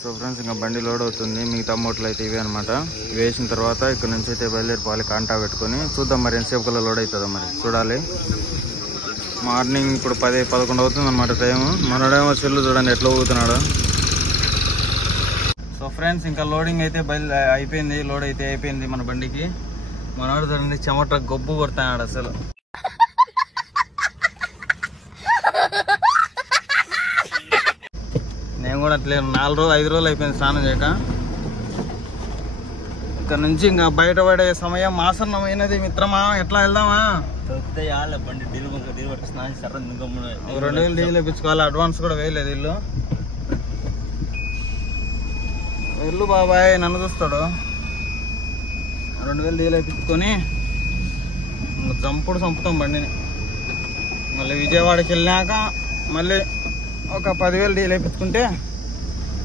So friends ఇంకా బండి load అవుతుంది. మిగతా మూటలు అయితే ఇవే అనమాట. వేసిన తర్వాత ఇక్కడ నుంచి అయితే బయలుదేరిపోవాలి. కాంటా పెట్టుకొని చూద్దాం మరి ఎంతసేపు కల్లా లోడ్ అవుతుందో మరి చూడాలి. మార్నింగ్ ఇప్పుడు 10-11 అవుతుంది అనమాట టైం. మనడేమో చెల్లు చూడండి ఎట్లా ఊగుతున్నాడు. సో ఫ్రెండ్స్ ఇంకా లోడింగ్ అయితే అయిపోయింది. లోడ్ అయితే అయిపోయింది మన బండికి. మనోడు చూడండి చెమట గొబ్బు కొడతాడు అసలు. నేను కూడా అట్లే 4-5 రోజులు అయిపోయింది స్నానం చేయక. ఇక్కడ నుంచి ఇంకా బయటపడే సమయం ఆసన్నమైనది మిత్రమా. ఎట్లా వెళ్దామా? బండి 2000 డీజిల్ వేయించుకోవాలి. అడ్వాన్స్ కూడా వేయలేదు ఇల్లు బాబాయ్ నన్ను చూస్తాడు. 2000 డీజిల్ వేయించుకొని చంపుతాం బండిని. మళ్ళీ విజయవాడకి వెళ్ళాక మళ్ళీ ఒక 10,000 డీజిల్ వేయించుకుంటే